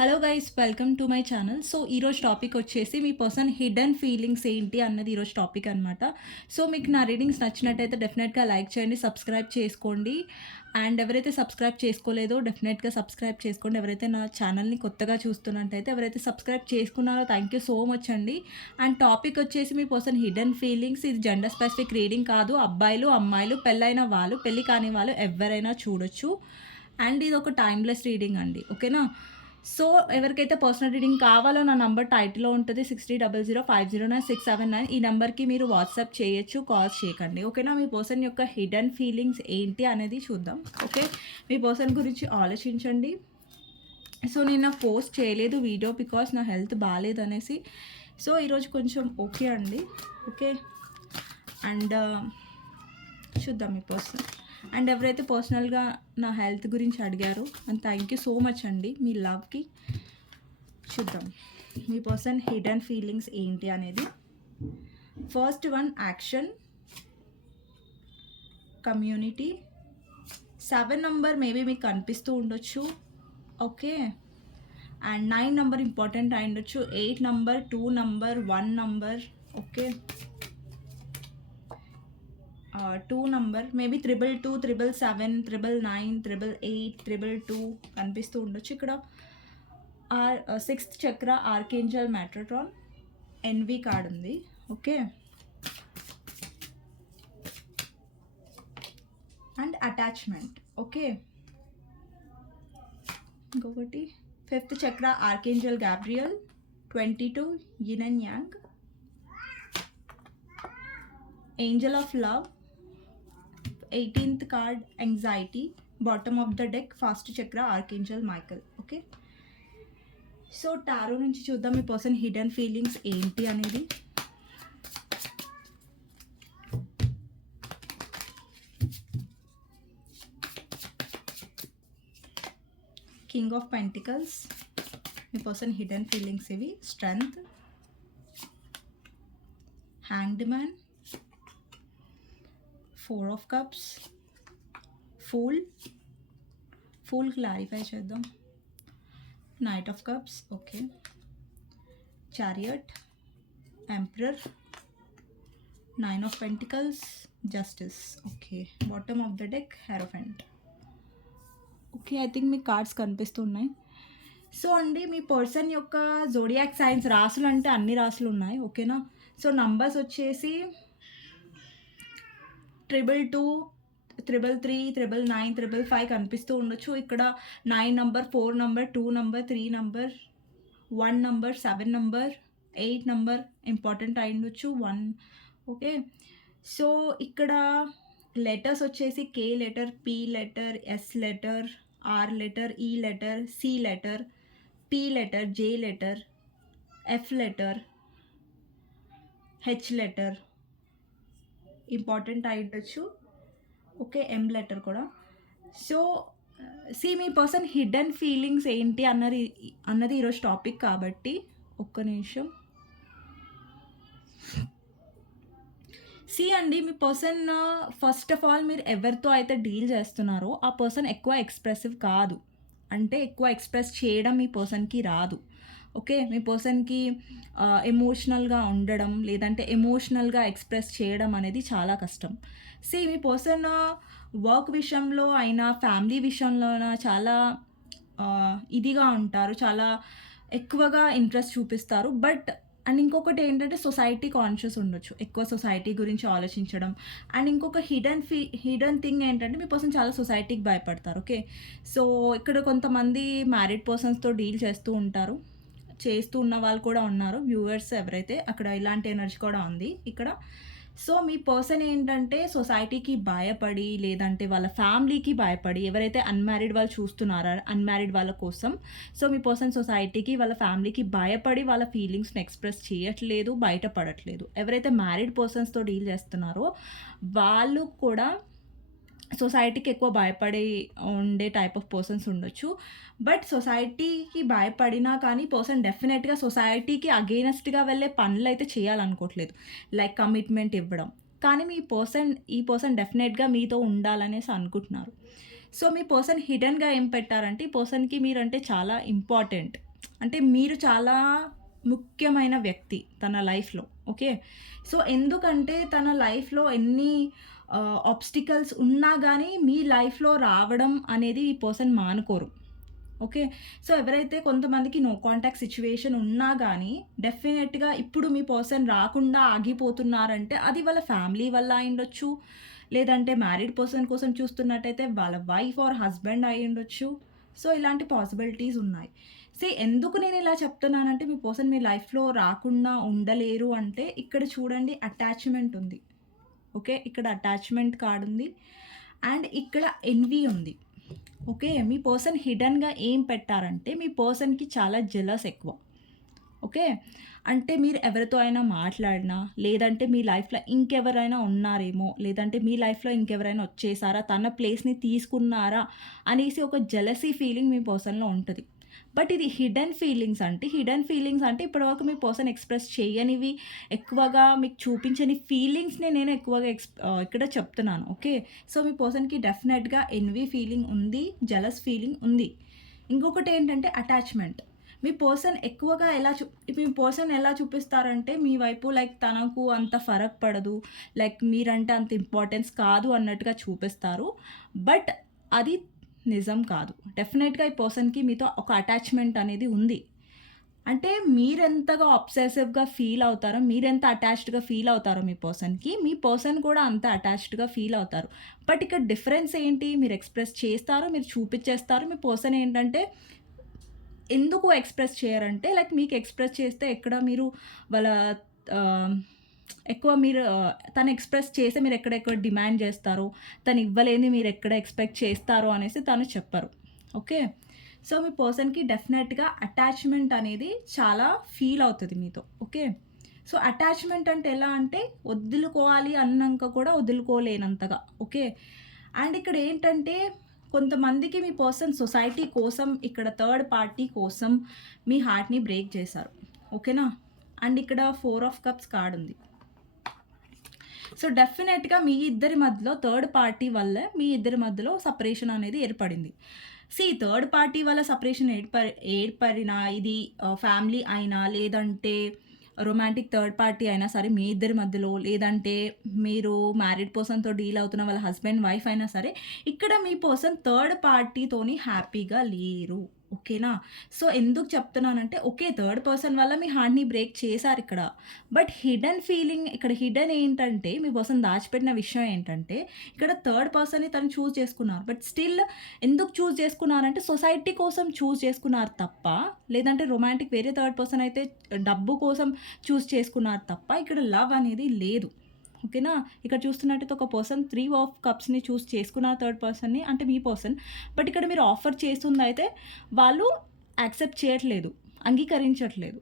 Hello guys, welcome to my channel. So ఈరోజు topic వచ్చేసి మీ person hidden feelings ఏంటి అన్నది ఈరోజు టాపిక్ అనమాట. సో మీకు నా రీడింగ్స్ నచ్చినట్టయితే డెఫినెట్గా లైక్ చేయండి, సబ్స్క్రైబ్ చేసుకోండి. అండ్ ఎవరైతే సబ్స్క్రైబ్ చేసుకోలేదో డెఫినెట్గా సబ్స్క్రైబ్ చేసుకోండి. ఎవరైతే నా ఛానల్ని కొత్తగా చూస్తున్నట్టయితే ఎవరైతే సబ్స్క్రైబ్ చేసుకున్నారో థ్యాంక్ యూ సో మచ్ అండి. అండ్ టాపిక్ వచ్చేసి మీ పర్సన్ హిడెన్ ఫీలింగ్స్. ఇది జెండర్ స్పెసిఫిక్ రీడింగ్ కాదు. అబ్బాయిలు, అమ్మాయిలు, పెళ్ళైన వాళ్ళు, పెళ్ళి కాని వాళ్ళు ఎవరైనా చూడొచ్చు. అండ్ ఇది ఒక టైమ్లెస్ రీడింగ్ అండి, ఓకేనా. సో ఎవరికైతే పర్సనల్ రీడింగ్ కావాలో నా నంబర్ టైటిల్లో ఉంటుంది 6000500967 ఈ నెంబర్కి మీరు వాట్సాప్ చేయొచ్చు, కాల్స్ చేయకండి, ఓకేనా. మీ పర్సన్ యొక్క హిడెన్ ఫీలింగ్స్ ఏంటి అనేది చూద్దాం. ఓకే, మీ పర్సన్ గురించి ఆలోచించండి. సో నేను పోస్ట్ చేయలేదు వీడియో బికాస్ నా హెల్త్ బాగాలేదు అనేసి. సో ఈరోజు కొంచెం ఓకే అండి, ఓకే. అండ్ చూద్దాం మీ పర్సన్. అండ్ ఎవరైతే పర్సనల్గా నా హెల్త్ గురించి అడిగారో and thank you so much అండి మీ లవ్కి. చూద్దాం మీ పర్సన్ హిడెన్ ఫీలింగ్స్ ఏంటి అనేది. First one action, community. 7 number maybe మీకు కనిపిస్తూ ఉండొచ్చు, ఓకే. అండ్ 9 నంబర్ ఇంపార్టెంట్ అయి ఉండొచ్చు, 8 number, 2 number, 1 number, okay. 2 number maybe 222, 777, 999, 888, 222 కనిపిస్తూ ఉండొచ్చు. ఇక్కడ 6th chakra, archangel Metatron, envy card ఉంది, ఓకే. And attachment, okay. ఇంకొకటి 5th chakra, archangel Gabriel, 22 yin and yang, angel of love, 18th card anxiety, bottom of the deck, first chakra, archangel Michael, okay. So tarot నుంచి చూద్దాం మీ person hidden feelings ఏంటి అనేది. King of pentacles, మీ person hidden feelings ఇవి. Strength, hanged man, 4 of cups, fool clarify చేద్దాం. Knight of cups, okay. Chariot, emperor, 9 of pentacles, justice, okay. Bottom of the deck, hierophant, okay. I think మీకు cards కనిపిస్తున్నాయి. So అండి మీ person యొక్క zodiac science, రాసులు అంటే అన్ని రాసులు ఉన్నాయి, ఓకేనా. సో నంబర్స్ వచ్చేసి 222, 333, 999, 555 కనిపిస్తూ ఉండొచ్చు. ఇక్కడ 9 number, 4 number, 2 number, 3 number, 1 number, 7 number, 8 number important అయి ఉండొచ్చు, 1, ఓకే. సో ఇక్కడ లెటర్స్ వచ్చేసి K letter, P letter, S letter, R letter, E letter, C letter, P letter, J letter, F letter, H letter important అయి ఉండొచ్చు, okay. M letter కూడా. So మీ person hidden feelings ఏంటి అన్నది ఈరోజు topic కాబట్టి ఒక్క నిమిషం. అండి మీ పర్సన్ ఫస్ట్ ఆఫ్ ఆల్ మీరు ఎవరితో అయితే డీల్ చేస్తున్నారో ఆ పర్సన్ ఎక్కువ ఎక్స్ప్రెసివ్ కాదు, అంటే ఎక్కువ ఎక్స్ప్రెస్ చేయడం మీ పర్సన్కి రాదు, ఓకే. మీ పర్సన్కి ఎమోషనల్గా ఉండడం లేదంటే ఎమోషనల్గా ఎక్స్ప్రెస్ చేయడం అనేది చాలా కష్టం. మీ పర్సన్ వర్క్ విషయంలో అయినా ఫ్యామిలీ విషయంలోనా చాలా ఇదిగా ఉంటారు, చాలా ఎక్కువగా ఇంట్రెస్ట్ చూపిస్తారు. అండ్ ఇంకొకటి ఏంటంటే సొసైటీ కాన్షియస్ ఉండొచ్చు, ఎక్కువ సొసైటీ గురించి ఆలోచించడం. అండ్ ఇంకొక హిడెన్ థింగ్ ఏంటంటే మీ పర్సన్ చాలా సొసైటీకి భయపడతారు, ఓకే. సో ఇక్కడ కొంతమంది మ్యారీడ్ పర్సన్స్తో డీల్ చేస్తూ ఉంటారు, చేస్తూ ఉన్న వాళ్ళు కూడా ఉన్నారు వ్యూవర్స్ ఎవరైతే, అక్కడ ఇలాంటి ఎనర్జీ కూడా ఉంది ఇక్కడ. సో మీ పర్సన్ ఏంటంటే సొసైటీకి భయపడి లేదంటే వాళ్ళ ఫ్యామిలీకి భయపడి, ఎవరైతే అన్మ్యారీడ్ వాళ్ళు చూస్తున్నారో అన్మ్యారీడ్ వాళ్ళ కోసం, సో మీ పర్సన్ సొసైటీకి వాళ్ళ ఫ్యామిలీకి భయపడి వాళ్ళ ఫీలింగ్స్ని ఎక్స్ప్రెస్ చేయట్లేదు, బయటపడట్లేదు. ఎవరైతే మ్యారీడ్ పర్సన్స్తో డీల్ చేస్తున్నారో వాళ్ళు కూడా సొసైటీకి ఎక్కువ భయపడి ఉండే టైప్ ఆఫ్ పర్సన్స్ ఉండొచ్చు. బట్ సొసైటీకి భయపడినా కానీ పర్సన్ డెఫినెట్గా సొసైటీకి అగెయినెస్ట్గా వెళ్ళే పనులు అయితే చేయాలనుకోవట్లేదు, లైక్ కమిట్మెంట్ ఇవ్వడం. కానీ ఈ పర్సన్ డెఫినెట్గా మీతో ఉండాలనేసి అనుకుంటున్నారు. సో మీ పర్సన్ హిడెన్గా ఏం పెట్టారంటే ఈ పర్సన్కి మీరంటే చాలా ఇంపార్టెంట్, అంటే మీరు చాలా ముఖ్యమైన వ్యక్తి తన లైఫ్‌లో. ఓకే. సో, ఎందుకంటే తన లైఫ్‌లో ఎన్ని ఆబ్స్టికల్స్ ఉన్నా గానీ మీ లైఫ్‌లో రావడం అనేది ఈ పర్సన్ మానుకోరు. ఓకే. సో, ఎవరైతే కొంతమందికి నో కాంటాక్ట్ సిట్యుయేషన్ ఉన్నా గానీ, డెఫినెట్‌గా ఇప్పుడు మీ పర్సన్ రాకుండా ఆగిపోతున్నారంటే, అది వాళ్ళ ఫ్యామిలీ వల్ల అయ్యుండొచ్చు. లేదంటే మ్యారీడ్ పర్సన్ కోసం చూస్తున్నట్టయితే వాళ్ళ వైఫ్ ఆర్ హస్బెండ్ అయ్యుండొచ్చు. సో, ఇలాంటి పాసిబిలిటీస్ ఉన్నాయి. ఎందుకు నేనిలా చెప్తున్నానంటే, మీ పర్సన్ మీ లైఫ్‌లో రాకుండా ఉండలేరు అంటే, ఇక్కడ చూడండి అటాచ్‌మెంట్ ఉంది. ఓకే. ఇక్కడ అటాచ్‌మెంట్ కార్డ్ ఉంది. అండ్ ఇక్కడ ఎన్వీ ఉంది. ఓకే. మీ పర్సన్ హిడెన్‌గా ఏం పెట్టారంటే, మీ పర్సన్‌కి చాలా జెలస్ ఎక్కువ. ఓకే. అంటే మీరు ఎవరితో అయినా మాట్లాడినా, లేదంటే మీ లైఫ్‌లో ఇంకెవరైనా ఉన్నారేమో, లేదంటే మీ లైఫ్‌లో ఇంకెవరైనా వచ్చేసారా, తన ప్లేస్‌ని తీసుకున్నారా అనేసి ఒక జెలసీ ఫీలింగ్ మీ పర్సన్‌లో ఉంటది. బట్ ఇది హిడెన్ ఫీలింగ్స్ అంటే ఇప్పటివరకు మీ పర్సన్ ఎక్స్‌ప్రెస్ చేయనివి, ఎక్కువగా మీకు చూపించని ఫీలింగ్స్‌ని నేను ఎక్కువగా ఇక్కడ చెప్తున్నాను. ఓకే. సో, మీ పర్సన్‌కి డెఫినెట్‌గా ఎన్వీ ఫీలింగ్ ఉంది. జెలస్ ఫీలింగ్ ఉంది. ఇంకొకటేంటంటే అటాచ్‌మెంట్. మీ పర్సన్ ఎక్కువగా మీ పర్సన్ ఎలా చూపిస్తారంటే మీ వైపు లైక్ తనకు అంత ఫరక్ పడదు. లైక్ మీరంటే అంత ఇంపార్టెన్స్ కాదు అన్నట్టుగా చూపిస్తారు. బట్ అది నిజం కాదు. డెఫినెట్‌గా ఈ పర్సన్‌కి మీతో ఒక అటాచ్‌మెంట్ అనేది ఉంది. అంటే మీరెంతగా అబ్సెసివ్‌గా ఫీల్ అవుతారో, మీరెంత అటాచ్డ్‌గా ఫీల్ అవుతారో మీ పర్సన్‌కి, మీ పర్సన్ కూడా అంత అటాచ్డ్‌గా ఫీల్ అవుతారు. బట్ ఇక్కడ డిఫరెన్స్ ఏంటి? మీరు ఎక్స్‌ప్రెస్ చేస్తారు, మీరు చూపిచ్చేస్తారు. మీ పర్సన్ ఏంటంటే ఎందుకు ఎక్స్‌ప్రెస్ చేయరంటే, లైక్ మీకు ఎక్స్‌ప్రెస్ చేస్తే ఎక్కడ మీరు వాళ్ళ ఆహ్, ఎక్కువ మీరు తను ఎక్స్‌ప్రెస్ చేస్తే మీరెక్కడెక్కడ డిమాండ్ జేస్తారో, తను ఇవ్వలేనిది మీరెక్కడ ఎక్స్‌పెక్ట్ చేస్తారో అనేసి తను చెప్పరు. ఓకే. సో, మీ పర్సన్‌కి డెఫినెట్‌గా అటాచ్‌మెంట్ అనేది చాలా ఫీల్ అవుతది మీతో. ఓకే. సో, అటాచ్‌మెంట్ అంటే ఎలా అంటే, వదులుకోవాలి అన్నంక కూడా వదులుకోలేనంతగా. ఓకే. అండ్ ఇక్కడ ఏంటంటే కొంతమందికి మీ పర్సన్ సొసైటీ కోసం, ఇక్కడ థర్డ్ పార్టీ కోసం మీ హార్ట్‌ని బ్రేక్ చేశారు. ఓకేనా? అండ్ ఇక్కడ 4 ఆఫ్ కప్స్ కార్డ్ ఉంది. సో, డెఫినెట్‌గా మీ ఇద్దరి మధ్యలో థర్డ్ పార్టీ వల్లే మీ ఇద్దరి మధ్యలో సెపరేషన్ అనేది ఏర్పడింది. థర్డ్ పార్టీ వల్ల సెపరేషన్ ఏర్పడినా ఇది ఫ్యామిలీ అయినా, లేదంటే రొమాంటిక్ థర్డ్ పార్టీ అయినా సరే మీ ఇద్దరి మధ్యలో, లేదంటే మీరు మ్యారీడ్ పర్సన్‌తో డీల్ అవుతున్న వాళ్ళ హస్బెండ్, వైఫ్ అయినా సరే, ఇక్కడ మీ పర్సన్ థర్డ్ పార్టీతోని హ్యాపీగా లేరు. ఓకేనా? సో, ఎందుకు చెప్తున్నానంటే, ఓకే. థర్డ్ పర్సన్ వల్ల మీ హార్ట్‌ని బ్రేక్ చేశారిక్కడ. బట్ హిడెన్ ఏంటంటే, మీ పర్సన్ దాచిపెట్టిన విషయం ఏంటంటే, ఇక్కడ థర్డ్ పర్సన్‌ని తను చూజ్ చేసుకున్నారు. బట్ స్టిల్ ఎందుకు చూజ్ చేసుకున్నారంటే, సొసైటీ కోసం చూజ్ చేసుకున్నారు తప్ప, లేదంటే రొమాంటిక్ వేరే థర్డ్ పర్సన్ అయితే డబ్బు కోసం చూజ్ చేసుకున్నారు తప్ప, ఇక్కడ లవ్ అనేది లేదు. ఓకేనా? ఇక్కడ చూస్తున్నట్టయితే ఒక పర్సన్ 3 ఆఫ్ కప్స్‌ని చూజ్ చేసుకున్నారు థర్డ్ పర్సన్‌ని అంటే మీ పర్సన్. బట్ ఇక్కడ మీరు ఆఫర్ చేస్తుందయితే వాళ్ళు యాక్సెప్ట్ చేయట్లేదు. అంగీకరించట్లేదు.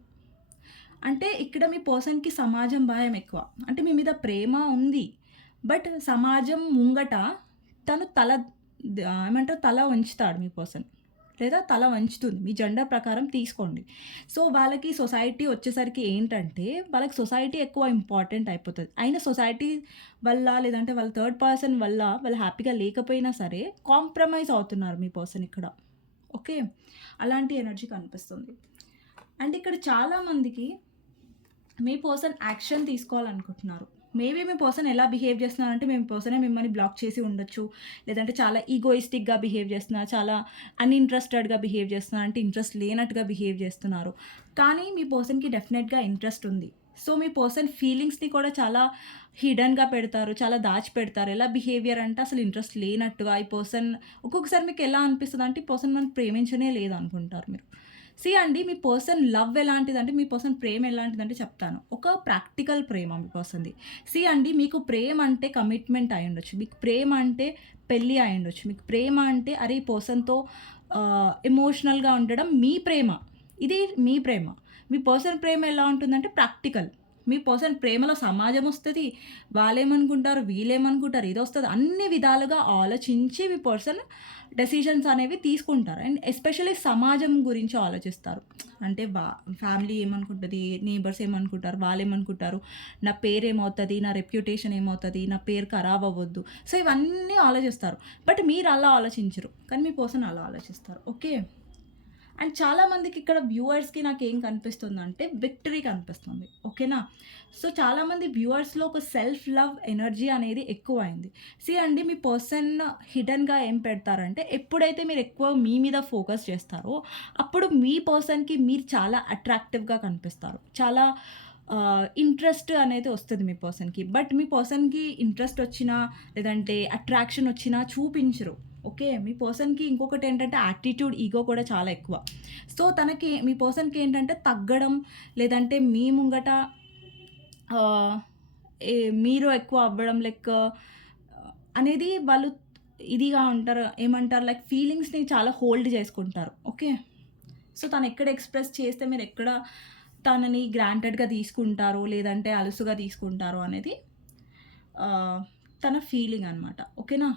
అంటే ఇక్కడ మీ పర్సన్‌కి సమాజం భయం ఎక్కువ. అంటే మీ మీద ప్రేమ ఉంది. బట్ సమాజం ముంగట తను ఏమంటారు తల వంచుతాడు మీ పర్సన్. లేదా తల వంచుతుంది. మీ జెండర్ ప్రకారం తీసుకోండి. సో, వాళ్ళకి సొసైటీ వచ్చేసరికి ఏంటంటే, వాళ్ళకి సొసైటీ ఎక్కువ ఇంపార్టెంట్ అయిపోతది. అయినా సొసైటీ వల్ల, లేదంటే వాళ్ళ థర్డ్ పర్సన్ వల్ల వాళ్ళు హ్యాపీగా లేకపోయినా సరే, కాంప్రమైజ్ అవుతున్నారు మీ పర్సన్ ఇక్కడ. ఓకే. అలాంటి ఎనర్జీ కనిపిస్తుంది. అండ్ ఇక్కడ చాలామందికి మీ పర్సన్ యాక్షన్ తీసుకోవాలనుకుంటున్నారు. మేబీ మీ పర్సన్ ఎలా బిహేవ్ చేస్తున్నారంటే, మీ పర్సనే మిమ్మల్ని బ్లాక్ చేసి ఉండొచ్చు. లేదంటే చాలా ఈగోయిస్టిక్‌గా బిహేవ్ చేస్తున్నారు. చాలా అన్‌ఇంట్రెస్టెడ్‌గా బిహేవ్ చేస్తున్నారు. అంటే ఇంట్రెస్ట్ లేనట్టుగా బిహేవ్ చేస్తున్నారు. కానీ మీ పర్సన్‌కి డెఫినెట్‌గా ఇంట్రెస్ట్ ఉంది. సో, మీ పర్సన్ ఫీలింగ్స్‌ని కూడా చాలా హిడెన్‌గా పెడతారు. చాలా దాచిపెడతారు. ఎలా బిహేవియర్ అంటే అసలు ఇంట్రెస్ట్ లేనట్టుగా ఈ పర్సన్ ఒక్కొక్కసారి మీకు ఎలా అనిపిస్తదంటే, ఈ పర్సన్ మనల్ని ప్రేమించనే లేదనుకుంటారు మీరు. అండి మీ పర్సన్ లవ్ ఎలాంటిదంటే, మీ పర్సన్ ప్రేమ ఎలాంటిదంటే చెప్తాను. ఒక ప్రాక్టికల్ ప్రేమ మీ పర్సన్‌ది. అండి మీకు ప్రేమ అంటే కమిట్మెంట్ అయ్యుండొచ్చు. మీకు ప్రేమ అంటే పెళ్లి అయ్యుండొచ్చు. మీకు ప్రేమ అంటే అరే! ఈ పర్సన్‌తో ఎమోషనల్‌గా ఉండడం మీ ప్రేమ. ఇది మీ ప్రేమ. మీ పర్సన్ ప్రేమ ఎలా ఉంటుందంటే ప్రాక్టికల్. మీ పర్సన్ ప్రేమలో సమాజం ఒస్తది. వాళ్ళేమనుకుంటారు, వీళ్ళేమనుకుంటారు, ఇదొస్తది. అన్ని విధాలుగా ఆలోచించి మీ పర్సన్ డెసిషన్స్ అనేవి తీసుకుంటారు. అండ్ ఎస్పెషల్లీ సమాజం గురించి ఆలోచిస్తారు. అంటే ఫ్యామిలీ ఏమనుకుంటది, నేబర్స్ ఏమనుకుంటారు, వాళ్ళేమనుకుంటారు, నా పేరేమవుతది, నా రెప్యుటేషన్ ఏమవుతది, నా పేరు ఖరాబ్ అవ్వద్దు. సో, ఇవన్నీ ఆలోచిస్తారు. బట్ మీరు అలా ఆలోచించరు. కానీ మీ పర్సన్ అలా ఆలోచిస్తారు. ఓకే. అండ్ చాలామందికి ఇక్కడ వ్యూవర్స్‌కి నాకేం కనిపిస్తుందంటే విక్టరీ కనిపిస్తుంది. ఓకేనా? సో, చాలామంది వ్యూవర్స్‌లో ఒక సెల్ఫ్ లవ్ ఎనర్జీ అనేది ఎక్కువయింది. అండి, మీ పర్సన్ హిడెన్‌గా ఏం పెడతారంటే, ఎప్పుడైతే మీరు ఎక్కువ మీ మీద ఫోకస్ చేస్తారో, అప్పుడు మీ పర్సన్‌కి మీరు చాలా అట్రాక్టివ్‌గా కనిపిస్తారు. చాలా ఇంట్రెస్ట్ అనేది వస్తది మీ పర్సన్‌కి. బట్ మీ పర్సన్‌కి ఇంట్రెస్ట్ వచ్చినా, లేదంటే అట్రాక్షన్ వచ్చినా చూపించరు. ఓకే. మీ పర్సన్‌కి ఇంకొకటేంటంటే యాటిట్యూడ్, ఈగో కూడా చాలా ఎక్కువ. సో, తనకి మీ పర్సన్‌కి ఏంటంటే తగ్గడం, లేదంటే మీ ముంగట ఆహ్, ఏ మీరు ఎక్కువ అవ్వడం అనేది వాళ్ళు ఇదిగా ఉంటారు. ఏమంటారు, లైక్ ఫీలింగ్స్‌ని చాలా హోల్డ్ చేసుకుంటారు. ఓకే. సో, తనెక్కడ ఎక్స్‌ప్రెస్ చేస్తే మీరెక్కడ తనని గ్రాంటెడ్‌గా తీసుకుంటారో, లేదంటే అలుసుగా తీసుకుంటారో అనేది ఆహ్, తన ఫీలింగ్ అనమాట. ఓకేనా?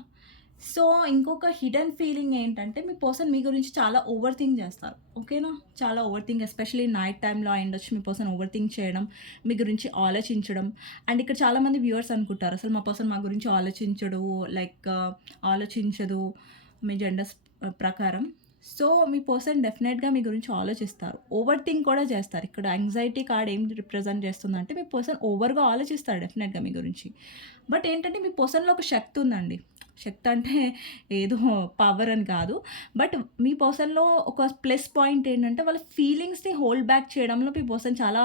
సో, ఇంకొక హిడెన్ ఫీలింగ్ ఏంటంటే, మీ పర్సన్ మీ గురించి చాలా ఓవర్ థింక్ చేస్తారు. ఓకేనా? చాలా ఓవర్ థింక్, ఎస్పెషల్లీ నైట్ టైమ్‌లో అయ్యుండొచ్చు మీ పర్సన్ ఓవర్ థింక్ చేయడం, మీ గురించి ఆలోచించడం. అండ్ ఇక్కడ చాలామంది వ్యూవర్స్ అనుకుంటారు, అసలు మా పర్సన్ మా గురించి ఆలోచించడు, ఆలోచించదు మీ జెండర్స్ ప్రకారం. సో, మీ పర్సన్ డెఫినెట్‌గా మీ గురించి ఆలోచిస్తారు. ఓవర్ థింక్ కూడా చేస్తారు. ఇక్కడ యాంగ్జైటీ కార్డ్ ఏం రిప్రజెంట్ చేస్తుందంటే, మీ పర్సన్ ఓవర్‌గా ఆలోచిస్తాడు డెఫినెట్‌గా మీ గురించి. బట్ ఏంటంటే, మీ పర్సన్‌లో ఒక శక్తి ఉందండి. శక్తి అంటే ఏదో పవర్ అని కాదు. బట్ మీ పర్సన్‌లో ఒక ప్లస్ పాయింట్ ఏంటంటే, వాళ్ళ ఫీలింగ్స్‌ని హోల్డ్ బ్యాక్ చేయడంలో మీ పర్సన్ చాలా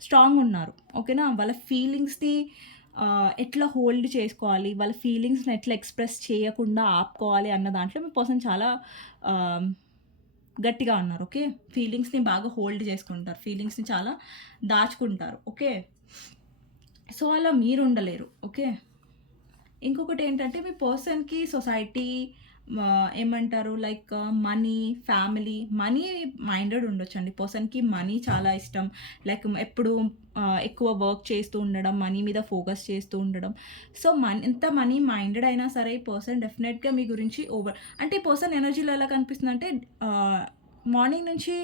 స్ట్రాంగ్ ఉన్నారు. ఓకేనా? వాళ్ళ ఫీలింగ్స్‌ని ఎట్లా హోల్డ్ చేసుకోవాలి, వాళ్ళ ఫీలింగ్స్‌ని ఎట్లా ఎక్స్‌ప్రెస్ చేయకుండా ఆపుకోవాలి అన్న దాంట్లో మీ పర్సన్ చాలా ఆహ్, గట్టిగా ఉన్నారు. ఓకే. ఫీలింగ్స్‌ని బాగా హోల్డ్ చేసుకుంటారు. ఫీలింగ్స్‌ని చాలా దాచుకుంటారు. ఓకే. సో, అలా మీరు ఉండలేరు. ఓకే. ఇంకొకటేంటంటే, మీ పర్సన్‌కి సొసైటీ ఏమంటారు, మనీ, ఫ్యామిలీ, మనీ మైండెడ్ ఉండొచ్చండి. పర్సన్‌కి మనీ చాలా ఇష్టం. ఎప్పుడు ఎక్కువ వర్క్ చేస్తూ ఉండడం, మనీ మీద ఫోకస్ చేస్తూ ఉండడం. సో, ఎంత మనీ మైండెడ్ అయినా సరే, ఈ పర్సన్ డెఫినెట్‌గా మీ గురించి అంటే ఈ పర్సన్ ఎనర్జీలో ఎలా కనిపిస్తుందంటే, ఆహ్, మార్నింగ్ నుంచి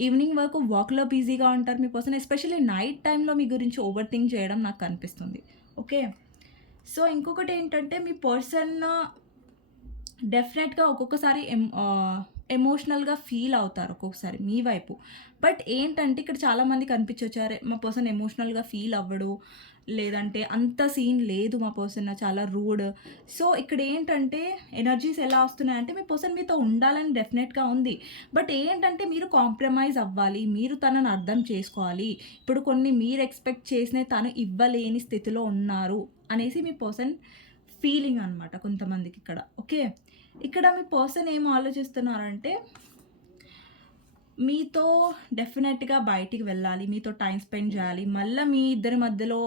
ఈవినింగ్ వరకు వర్క్‌లో బిజీగా ఉంటారు మీ పర్సన్. ఎస్పెషల్లీ నైట్ టైమ్‌లో మీ గురించి ఓవర్ థింక్ చేయడం నాకు కనిపిస్తుంది. ఓకే. సో, ఇంకొకటేంటంటే, మీ పర్సన్ డెఫినెట్‌గా ఒక్కొక్కసారి ఎమోషనల్‌గా ఫీల్ అవుతారు ఒక్కొక్కసారి మీ వైపు. బట్ ఏంటంటే, ఇక్కడ చాలామంది కనిపించొచ్చు, అరే! మా పర్సన్ ఎమోషనల్‌గా ఫీల్ అవ్వడు, లేదంటే అంత సీన్ లేదు మా పర్సన్ చాలా రూడ్. సో, ఇక్కడేంటంటే ఎనర్జీస్ ఎలా వస్తున్నాయంటే, మీ పర్సన్ మీతో ఉండాలని డెఫినెట్‌గా ఉంది. బట్ ఏంటంటే, మీరు కాంప్రమైజ్ అవ్వాలి. మీరు తనని అర్థం చేసుకోవాలి. ఇప్పుడు కొన్ని మీరు ఎక్స్‌పెక్ట్ చేసినయి తను ఇవ్వలేని స్థితిలో ఉన్నారు అనేసి మీ పర్సన్ ఫీలింగ్ అనమాట కొంతమందికిక్కడ. ఓకే. ఇక్కడ మీ పర్సన్ ఏం ఆలోచిస్తున్నారంటే, మీతో డెఫినెట్‌గా బయటికి వెళ్ళాలి. మీతో టైమ్ స్పెండ్ జేయాలి. మళ్ళా మీ ఇద్దరి మధ్యలో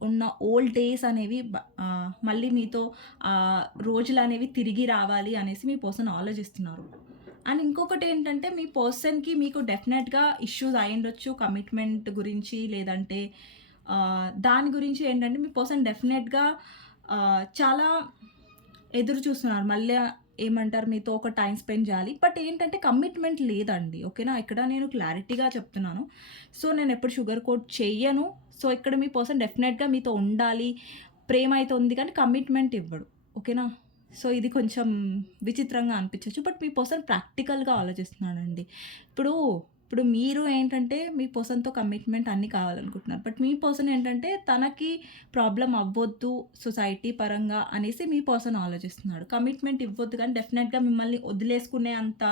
ఉన్న ఓల్డ్ డేస్ అనేవి మళ్ళీ మీతో రోజులనేవి తిరిగి రావాలి అనేసి మీ పర్సన్ ఆలోచిస్తున్నారు. అండ్ ఇంకొకటేంటంటే, మీ పర్సన్‌కి మీకు డెఫినెట్‌గా ఇష్యూస్ అయ్యుండొచ్చు. కమిట్మెంట్ గురించి, లేదంటే దాని గురించి ఏంటంటే, మీ పర్సన్ డెఫినెట్‌గా చాలా ఎదురు చూస్తున్నారు. మళ్ళా ఏమంటారు, మీతో ఒక టైమ్ స్పెండ్ జేయాలి. బట్ ఏంటంటే, కమిట్మెంట్ లేదండి. ఓకేనా? ఇక్కడ నేను క్లారిటీగా చెప్తున్నాను. సో, నేనెప్పుడు షుగర్ కోట్ చెయ్యను. సో, ఇక్కడ మీ పర్సన్ డెఫినెట్‌గా మీతో ఉండాలి. ప్రేమ అయితే ఉంది కానీ కమిట్మెంట్ ఇవ్వడు. ఓకేనా? సో, ఇది కొంచెం విచిత్రంగా అనిపించొచ్చు. బట్ మీ పర్సన్ ప్రాక్టికల్‌గా ఆలోచిస్తున్నాడండి. ఇప్పుడు ఇప్పుడు మీరు ఏంటంటే, మీ పర్సన్‌తో కమిట్మెంట్ అన్నీ కావాలనుకుంటున్నారు. బట్ మీ పర్సన్ ఏంటంటే, తనకి ప్రాబ్లమ్ అవ్వొద్దు సొసైటీ పరంగా అనేసి మీ పర్సన్ ఆలోచిస్తున్నాడు. కమిట్మెంట్ ఇవ్వొద్దు కానీ డెఫినెట్‌గా మిమ్మల్ని వదిలేసుకునే అంత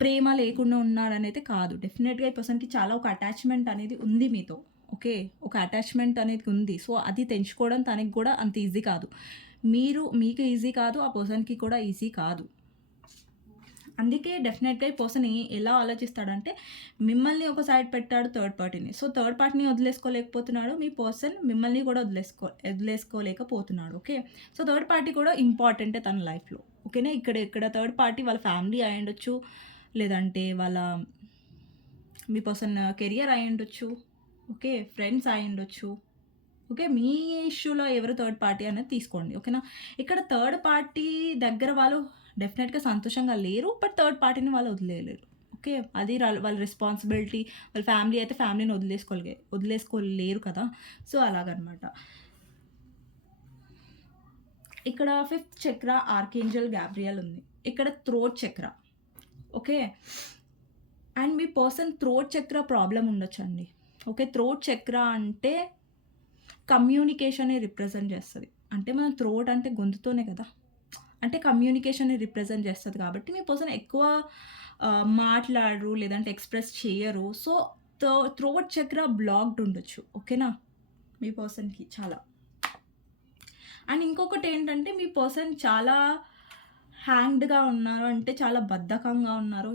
ప్రేమ లేకుండా ఉన్నాడనైతే కాదు. డెఫినెట్‌గా ఈ పర్సన్‌కి చాలా ఒక అటాచ్‌మెంట్ అనేది ఉంది మీతో. ఓకే. ఒక అటాచ్‌మెంట్ అనేది ఉంది. సో, అది తెంచుకోవడం తనకి గూడా అంత ఈజీ కాదు. మీకు ఈజీ కాదు. ఆ పర్సన్‌కి కూడా ఈజీ కాదు. అందుకే డెఫినెట్‌గా ఈ పర్సన్ ఎలా ఆలోచిస్తాడంటే, మిమ్మల్ని ఒక సైడ్ పెట్టాడు థర్డ్ పార్టీని. సో, థర్డ్ పార్టీని వదిలేసుకోలేకపోతున్నాడు. మీ పర్సన్ మిమ్మల్ని కూడా వదిలేసుకోలేకపోతున్నాడు. ఓకే. సో, థర్డ్ పార్టీ కూడా ఇంపార్టెంటే తన లైఫ్‌లో. ఓకేనా. ఇక్కడ థర్డ్ పార్టీ వాళ్ళ ఫ్యామిలీ అయ్యుండొచ్చు. లేదంటే మీ పర్సన్ కెరియర్ అయ్యుండొచ్చు. ఓకే. ఫ్రెండ్స్ అయ్యుండొచ్చు. ఓకే. మీ ఇష్యూలో ఎవరు థర్డ్ పార్టీ అనేది తీసుకోండి. ఓకేనా. ఇక్కడ థర్డ్ పార్టీ దగ్గర వాళ్ళు డెఫినెట్‌గా సంతోషంగా లేరు. బట్ థర్డ్ పార్టీని వాళ్ళు వదిలేయలేరు. ఓకే. అది వాళ్ళ రెస్పాన్సిబిలిటీ. వాళ్ళ ఫ్యామిలీ అయితే ఫ్యామిలీని వదిలేసుకోలేరు కదా! సో, అలాగనమాట. ఇక్కడ ఫిఫ్త్ చక్ర ఆర్కేంజెల్ గాబ్రియల్ ఉంది. ఇక్కడ థ్రోట్ చక్ర. ఓకే. అండ్ మీ పర్సన్ థ్రోట్ చక్ర ప్రాబ్లమ్ ఉండొచ్చండి. ఓకే. థ్రోట్ చక్ర అంటే కమ్యూనికేషన్‌ని రిప్రజెంట్ చేస్తది. అంటే మన థ్రోట్ అంటే గొంతుతోనే కదా! అంటే కమ్యూనికేషన్‌ని రిప్రజెంట్ చేస్తది కాబట్టి మీ పర్సన్ ఎక్కువ మాట్లాడరు, లేదంటే ఎక్స్‌ప్రెస్ చెయ్యరు. సో, థ్రోట్ చక్ర బ్లాక్డ్ ఉండొచ్చు. ఓకేనా? మీ పర్సన్‌కి చాలా. అండ్ ఇంకొకటేంటంటే మీ పర్సన్ చాలా హ్యాంగ్డ్‌గా ఉన్నారు. అంటే చాలా బద్ధకంగా ఉన్నారు.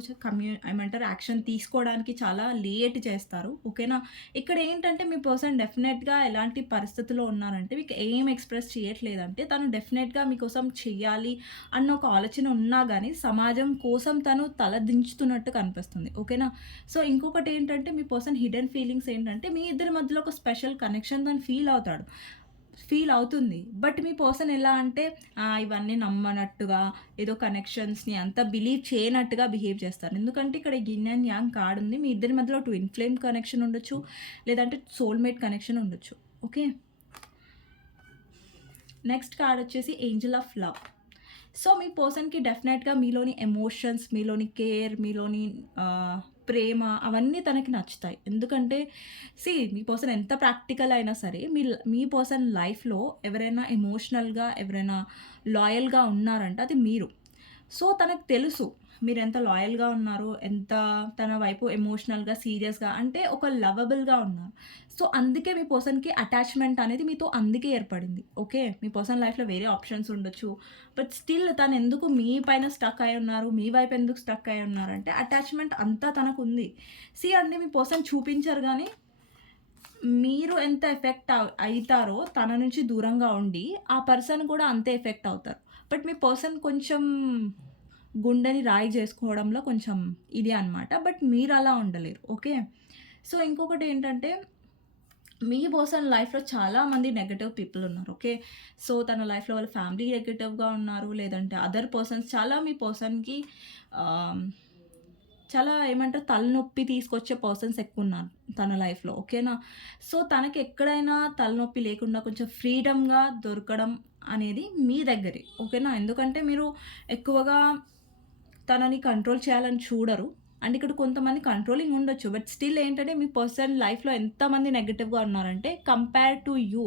ఏమంటారు యాక్షన్ తీసుకోవడానికి చాలా లేట్ చేస్తారు. ఓకేనా? ఇక్కడ ఏంటంటే మీ పర్సన్ డెఫినెట్‌గా ఎలాంటి పరిస్థితిలో ఉన్నారంటే మీకు ఏం ఎక్స్‌ప్రెస్ చేయట్లేదంటే తను డెఫినెట్‌గా మీకోసం చెయ్యాలి అన్న ఒక ఆలోచన ఉన్నా గానీ సమాజం కోసం తను తల దించుతున్నట్టు కనిపిస్తుంది. ఓకేనా? సో, ఇంకొకటేంటంటే మీ పర్సన్ హిడెన్ ఫీలింగ్స్ ఏంటంటే మీ ఇద్దరి మధ్యలో ఒక స్పెషల్ కనెక్షన్ తను ఫీల్ అవుతుంది. బట్ మీ పర్సన్ ఎలా అంటే ఇవన్నీ నమ్మనట్టుగా ఏదో కనెక్షన్స్‌ని అంత బిలీవ్ చేయనట్టుగా బిహేవ్ చేస్తారు. ఎందుకంటే ఇక్కడ యిన్ అండ్ యాంగ్ కార్డ్ ఉంది. మీ ఇద్దరి మధ్యలో ట్విన్ ఫ్లేమ్ కనెక్షన్ ఉండొచ్చు. లేదంటే సోల్‌మేట్ కనెక్షన్ ఉండొచ్చు. ఓకే. నెక్స్ట్ కార్డ్ వచ్చేసి ఏంజెల్ ఆఫ్ లవ్. సో, మీ పర్సన్‌కి డెఫినెట్‌గా మీలోని ఎమోషన్స్, మీలోని కేర్, మీలోని ప్రేమ అవన్నీ తనకి నచ్చుతాయి. ఎందుకంటే మీ పర్సన్ ఎంత ప్రాక్టికల్ అయినా సరే మీ పర్సన్ లైఫ్‌లో ఎవరైనా ఎమోషనల్‌గా, ఎవరైనా లాయల్‌గా ఉన్నారంటే అది మీరు. సో, తనకు తెలుసు మీరెంత లాయల్‌గా ఉన్నారో, ఎంత తన వైపు ఎమోషనల్‌గా, సీరియస్‌గా అంటే ఒక లవబుల్‌గా ఉన్నారు. సో, అందుకే మీ పర్సన్‌కి అటాచ్‌మెంట్ అనేది మీతో అందుకే ఏర్పడింది. ఓకే. మీ పర్సన్ లైఫ్‌లో వేరే ఆప్షన్స్ ఉండొచ్చు. బట్ స్టిల్ తనెందుకు మీ పైన స్టక్ అయ్యి ఉన్నారు, మీ వైపు ఎందుకు స్టక్ అయ్యి ఉన్నారంటే అటాచ్‌మెంట్ అంతా తనకుంది. అండి మీ పర్సన్ చూపించరు గానీ, మీరు ఎంత ఎఫెక్ట్ అయితారో తన నుంచి దూరంగా ఉండి, ఆ పర్సన్ కూడా అంతే ఎఫెక్ట్ అవుతారు. బట్ మీ పర్సన్ కొంచెం గుండెని రాయి జేసుకోవడంలో కొంచెం ఇది అనమాట. బట్ మీరలా ఉండలేరు. ఓకే. సో, ఇంకొకటేంటంటే మీ పర్సన్ లైఫ్‌లో చాలామంది నెగెటివ్ పీపుల్ ఉన్నారు. ఓకే. సో, తన లైఫ్‌లో వాళ్ళ ఫ్యామిలీ నెగెటివ్‌గా ఉన్నారు. లేదంటే అదర్ పర్సన్స్ చాలా మీ పర్సన్‌కి ఆహ్, చాలా ఏమంటారు తలనొప్పి తీసుకొచ్చే పర్సన్స్ ఎక్కువున్నారు తన లైఫ్‌లో. ఓకేనా? సో, తనకెక్కడైనా తలనొప్పి లేకుండా కొంచెం ఫ్రీడమ్‌గా దొరకడం అనేది మీ దగ్గరే. ఓకేనా? ఎందుకంటే మీరు ఎక్కువగా తనని కంట్రోల్ చేయాలని చూడరు. అండ్ ఇక్కడ కొంతమంది కంట్రోలింగ్ ఉండొచ్చు. బట్ స్టిల్ ఏంటంటే మీ పర్సన్ లైఫ్‌లో ఎంతమంది నెగెటివ్‌గా ఉన్నారంటే కంపేర్ టు యూ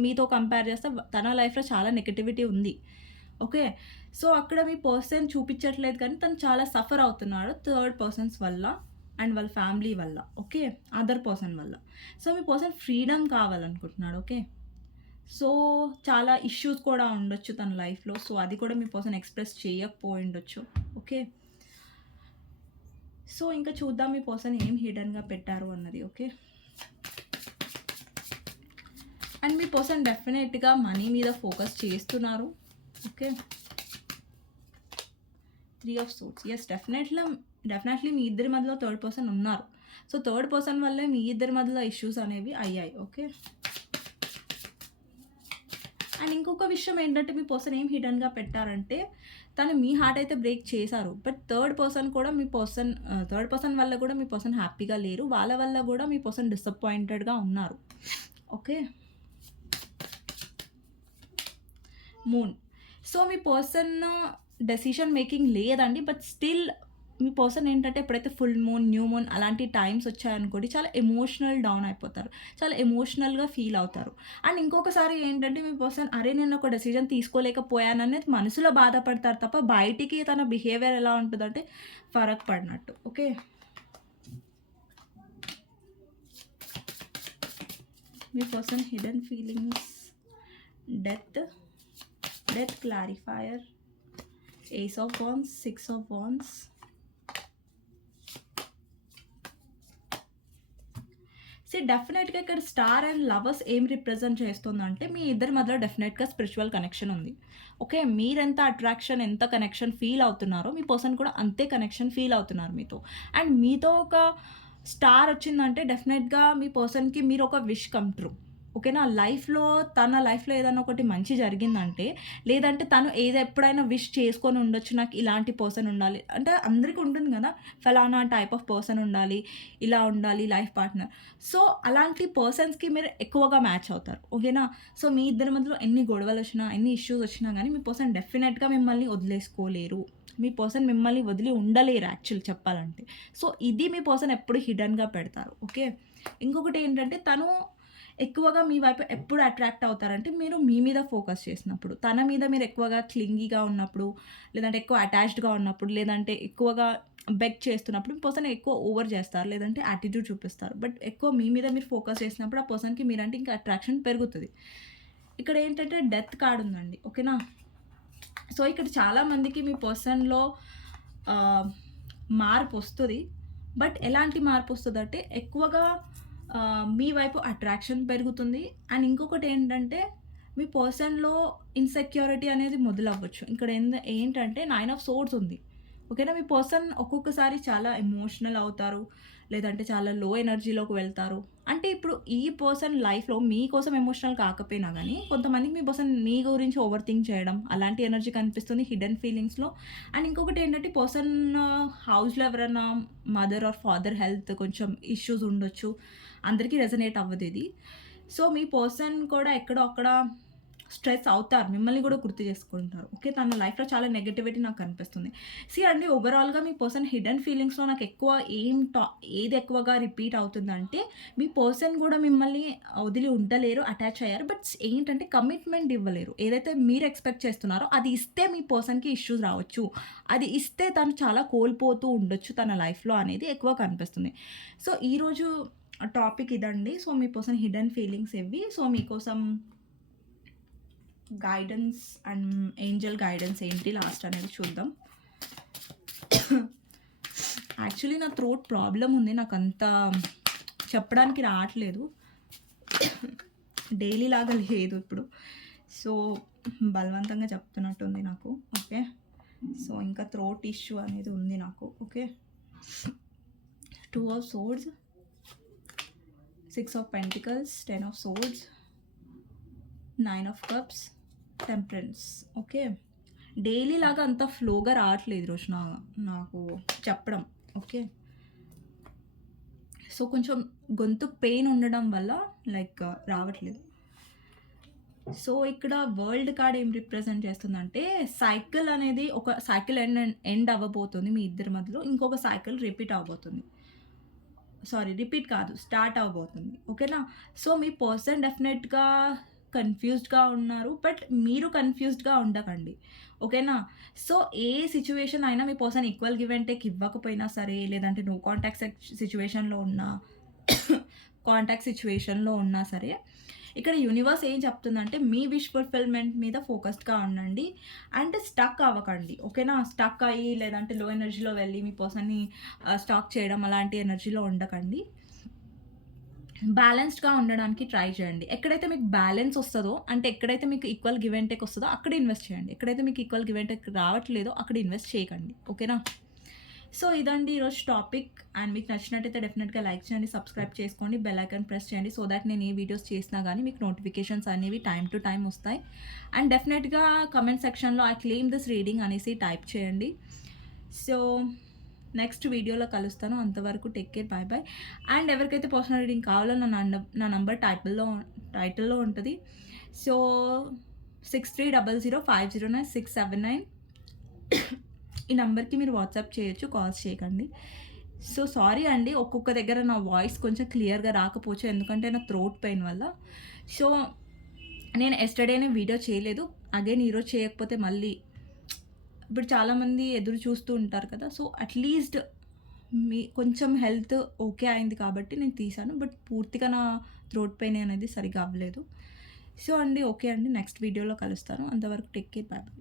మీతో కంపేర్ చేస్తే తన లైఫ్‌లో చాలా నెగటివిటీ ఉంది. ఓకే. సో, అక్కడ మీ పర్సన్ చూపించట్లేదు కానీ తను చాలా సఫర్ అవుతున్నాడు థర్డ్ పర్సన్స్ వల్ల అండ్ వాళ్ళ ఫ్యామిలీ వల్ల. ఓకే. అదర్ పర్సన్ వల్ల. సో, మీ పర్సన్ ఫ్రీడమ్ కావాలనుకుంటున్నాడు. ఓకే. సో, చాలా ఇష్యూస్ కూడా ఉండొచ్చు తన లైఫ్‌లో. సో, అది కూడా మీ పర్సన్ ఎక్స్‌ప్రెస్ చేయకపోయుండొచ్చు. ఓకే. సో, ఇంకా చూద్దాం మీ పర్సన్ ఏం హిడెన్‌గా పెట్టారు అన్నది. ఓకే. అండ్ మీ పర్సన్ డెఫినెట్‌గా మనీ మీద ఫోకస్ చేస్తున్నారు. Okay. 3 of swords. Yes definitely మీ ఇద్దరి మధ్యలో థర్డ్ పర్సన్ ఉన్నారు. సో, థర్డ్ పర్సన్ వల్లే మీ ఇద్దరి మధ్యలో ఇష్యూస్ అనేవి అయ్యాయి. ఓకే. అండ్ ఇంకొక విషయం ఏంటంటే మీ పర్సన్ ఏం హిడెన్‌గా పెట్టారంటే తను మీ హార్ట్ అయితే బ్రేక్ చేశారు. బట్ థర్డ్ పర్సన్ వల్ల కూడా మీ పర్సన్ హ్యాపీగా లేరు. వాళ్ళ వల్ల కూడా మీ పర్సన్ డిసప్పాయింటెడ్‌గా ఉన్నారు. ఓకే. మూన్. సో, మీ పర్సన్ డెసిషన్ మేకింగ్ లేదండి. బట్ స్టిల్ మీ పర్సన్ ఏంటంటే ఎప్పుడైతే ఫుల్ మూన్, న్యూ మూన్ అలాంటి టైమ్స్ వచ్చాయనుకోండి చాలా ఎమోషనల్ డౌన్ అయిపోతారు. చాలా ఎమోషనల్‌గా ఫీల్ అవుతారు. అండ్ ఇంకొకసారి ఏంటంటే మీ పర్సన్ అరే! నేను ఒక డెసిషన్ తీసుకోలేకపోయాననేది మనసులో బాధపడతారు తప్ప బయటికి తన బిహేవియర్ ఎలా ఉంటదంటే ఫరక్ పడినట్టు. ఓకే. మీ person hidden feelings death clarifier, ace of wands, 6 of wands. డెఫినెట్‌గా ఇక్కడ స్టార్ అండ్ లవర్స్ ఏం రిప్రజెంట్ చేస్తుందంటే మీ ఇద్దరి మధ్యలో డెఫినెట్‌గా స్పిరిచువల్ కనెక్షన్ ఉంది. ఓకే. మీరెంత అట్రాక్షన్, ఎంత కనెక్షన్ ఫీల్ అవుతున్నారో మీ పర్సన్ కూడా అంతే కనెక్షన్ ఫీల్ అవుతున్నారు మీతో. అండ్ మీతో ఒక స్టార్ వచ్చిందంటే డెఫినెట్‌గా మీ పర్సన్‌కి మీరు ఒక విష్ కమ్ ట్రూ. ఓకేనా. తన లైఫ్‌లో ఏదన్నా ఒకటి మంచి జరిగిందంటే, లేదంటే తను ఎప్పుడైనా విష్ చేసుకొని ఉండొచ్చు. నాకు ఇలాంటి పర్సన్ ఉండాలి. అంటే అందరికి ఉంటుంది గదా! ఫలానా టైప్ ఆఫ్ పర్సన్ ఉండాలి. ఇలా ఉండాలి లైఫ్ పార్ట్నర్. సో, అలాంటి పర్సన్స్‌కి మీరు ఎక్కువగా మ్యాచ్ అవుతారు. ఓకేనా. సో, మీ ఇద్దరి మధ్యలో ఎన్ని గొడవలొచ్చినా, ఎన్ని ఇష్యూస్ వచ్చినా గానీ, మీ పర్సన్ డెఫినెట్‌గా మిమ్మల్ని వదిలేసుకోలేరు. మీ పర్సన్ మిమ్మల్ని వదిలి ఉండలేరు యాక్చువల్లీ చెప్పాలంటే. సో, ఇది మీ పర్సన్ ఎప్పుడు హిడెన్‌గా పెడతారు. ఓకే. ఇంకొకటేంటంటే తను ఎక్కువగా మీ వైపు ఎప్పుడు అట్రాక్ట్ అవుతారంటే, మీరు మీ మీద ఫోకస్ చేసినప్పుడు. తన మీద మీరు ఎక్కువగా క్లింగీగా ఉన్నప్పుడు, లేదంటే ఎక్కువ అటాచ్డ్‌గా ఉన్నప్పుడు, లేదంటే ఎక్కువగా బెగ్ చేస్తున్నప్పుడు, మీ పర్సన్ ఎక్కువ ఓవర్ చేస్తారు. లేదంటే యాటిట్యూడ్ చూపిస్తారు. బట్ ఎక్కువ మీ మీద మీరు ఫోకస్ చేసినప్పుడు, ఆ పర్సన్‌కి మీరంటే ఇంకా అట్రాక్షన్ పెరుగుతది. ఇక్కడ ఏంటంటే డెత్ కార్డ్ ఉందండి. ఓకేనా. సో, ఇక్కడ చాలా మందికి మీ పర్సన్‌లో ఆహ్, మార్పొస్తది. బట్ ఎలాంటి మార్పొస్తదంటే ఎక్కువగా మీ వైపు అట్రాక్షన్ పెరుగుతుంది. అండ్ ఇంకొకటేంటంటే మీ పర్సన్‌లో ఇన్‌సెక్యూరిటీ అనేది మొదలవ్వచ్చు. ఇక్కడ ఏంటంటే 9 ఆఫ్ సోర్డ్స్ ఉంది. ఓకేనా. మీ పర్సన్ ఒక్కొక్కసారి చాలా ఎమోషనల్ అవుతారు. లేదంటే చాలా లో ఎనర్జీలోకి వెళ్తారు. అంటే ఇప్పుడు ఈ పర్సన్ లైఫ్‌లో మీకోసం ఎమోషనల్ కాకపోయినా గానీ, కొంతమందికి మీ పర్సన్ మీ గురించి ఓవర్ థింక్ చేయడం, అలాంటి ఎనర్జీ కనిపిస్తుంది హిడెన్ ఫీలింగ్స్‌లో. అండ్ ఇంకొకటేంటంటే పర్సన్ హౌస్‌లో ఎవరైనా మదర్ ఆర్ ఫాదర్ హెల్త్ కొంచెం ఇష్యూస్ ఉండొచ్చు. అందరికీ రెజొనేట్ అవ్వదిది. సో, మీ పర్సన్ కూడా ఎక్కడో అక్కడ స్ట్రెస్ అవుతారు. మిమ్మల్ని గూడా గుర్తు చేసుకుంటారు. ఓకే. తన లైఫ్‌లో చాలా నెగటివిటీ నాకు కనిపిస్తుంది. అండి ఓవరాల్‌గా మీ పర్సన్ హిడెన్ ఫీలింగ్స్‌లో నాకు ఎక్కువ ఏది ఎక్కువగా రిపీట్ అవుతుందంటే, మీ పర్సన్ గూడా మిమ్మల్ని వదిలి ఉండలేరు, అటాచ్ అయ్యారు. బట్ ఏంటంటే కమిట్మెంట్ ఇవ్వలేరు. ఏదైతే మీరు ఎక్స్‌పెక్ట్ చేస్తున్నారో అది ఇస్తే మీ పర్సన్‌కి ఇష్యూస్ రావచ్చు. అది ఇస్తే తను చాలా కోల్పోతూ ఉండొచ్చు తన లైఫ్‌లో అనేది ఎక్కువ కనిపిస్తుంది. సో, ఈరోజు టాపిక్ ఇదండి. సో, మీ పర్సన్ హిడెన్ ఫీలింగ్స్ ఇవి. సో, మీకోసం గైడెన్స్ అండ్ ఏంజెల్ గైడెన్స్ ఏంటి లాస్ట్ అనేది చూద్దాం. యాక్చువల్లీ నా థ్రోట్ ప్రాబ్లమ్ ఉంది. నాకంత చెప్పడానికి రావట్లేదు. డైలీ లాగా లేదు ఇప్పుడు. సో, బలవంతంగా చెప్తున్నట్టుంది నాకు. ఓకే. సో, ఇంకా థ్రోట్ ఇష్యూ అనేది ఉంది నాకు. Okay. 2 of swords, 6 of pentacles, 10 of swords, 9 of cups, temperance. Okay. Daily లాగా అంత ఫ్లోగా రావట్లేదు ఈరోజు నాకు చెప్పడం. ఓకే. సో, కొంచెం గొంతు పెయిన్ ఉండడం వల్ల లైక్ రావట్లేదు. సో, ఇక్కడ వరల్డ్ కార్డ్ ఏం రిప్రజెంట్ చేస్తుందంటే, సైకిల్ అనేది ఒక సైకిల్ ఎండ్ అవ్వబోతుంది మీ ఇద్దరి మధ్యలో. ఇంకొక సైకిల్ రిపీట్ అవ్వబోతుంది. రిపీట్ కాదు. స్టార్ట్ అవ్వబోతుంది. ఓకేనా. సో, మీ పర్సన్ డెఫినెట్‌గా కన్‌ఫ్యూజ్డ్‌గా ఉన్నారు. బట్ మీరు కన్‌ఫ్యూజ్డ్‌గా ఉండకండి. ఓకేనా. సో, ఏ సిట్యుయేషన్ అయినా మీ person equal give and take ఇవ్వకపోయినా సరే, లేదంటే నో కాంటాక్ట్ సిట్యుయేషన్‌లో ఉన్నా, కాంటాక్ట్ సిట్యుయేషన్‌లో ఉన్నా సరే, ఇక్కడ యూనివర్స్ ఏం చెప్తుందంటే, మీ విష్ ఫుల్‌ఫిల్‌మెంట్ మీద ఫోకస్డ్‌గా ఉండండి. అండ్ స్టక్ అవ్వకండి. ఓకేనా. స్టక్ అయ్యి లేదంటే లో ఎనర్జీలో వెళ్ళి మీ పర్సన్‌ని స్టాక్ చేయడం అలాంటి ఎనర్జీలో ఉండకండి. బ్యాలెన్స్డ్‌గా ఉండడానికి ట్రై చేయండి. ఎక్కడైతే మీకు బ్యాలెన్స్ ఒస్తదో, అంటే ఎక్కడైతే మీకు ఈక్వల్ గివ్ అండ్ టేక్ ఒస్తదో అక్కడ ఇన్వెస్ట్ చేయండి. ఎక్కడైతే మీకు ఈక్వల్ గివ్ అండ్ టేక్ రావట్లేదో అక్కడ ఇన్వెస్ట్ చేయకండి. ఓకేనా. సో, ఇదండి ఈరోజు టాపిక్. అండ్ మీకు నచ్చినట్టయితే డెఫినెట్‌గా లైక్ చేయండి, సబ్స్క్రైబ్ చేసుకోండి, బెల్ ఐకాన్ ప్రెస్ చేయండి. సో దట్ నేను ఏ వీడియోస్ చేసినా గానీ మీకు నోటిఫికేషన్స్ అనేవి టైమ్ టు టైమ్ ఒస్తాయి. అండ్ డెఫినెట్‌గా కామెంట్ సెక్షన్‌లో ఐ క్లెయిమ్ దిస్ రీడింగ్ అనేసి టైప్ చేయండి. సో, నెక్స్ట్ వీడియోలో కలుస్తాను. అంతవరకు take care. By by. And ఎవరికైతే పర్సనల్ రీడింగ్ కావాలో నా నంబర్ టైటిల్‌లో ఉంటది. సో, 6300509679 ఈ నంబర్‌కి మీరు వాట్సాప్ చేయొచ్చు. కాల్స్ చేయకండి. సో, సారీ అండి. ఒక్కొక్క దగ్గర నా వాయిస్ కొంచెం క్లియర్‌గా రాకపోవచ్చు. ఎందుకంటే నా థ్రోట్ పెయిన్ వల్ల. సో, నేను యెస్టర్‌డేనే వీడియో చేయలేదు. అగైన్ ఈరోజు చేయకపోతే మళ్ళీ ఇప్పుడు చాలామంది ఎదురు చూస్తూ ఉంటారు కదా. సో, అట్‌లీస్ట్ కొంచెం హెల్త్ ఓకే అయింది కాబట్టి నేను తీశాను. బట్ పూర్తిగా నా థ్రోట్ పెయిన్ అనేది సరిగ్గా అవ్వలేదు. సో అండి, ఓకే అండి. నెక్స్ట్ వీడియోలో కలుస్తాను. అంతవరకు టేక్ కేర్. By by.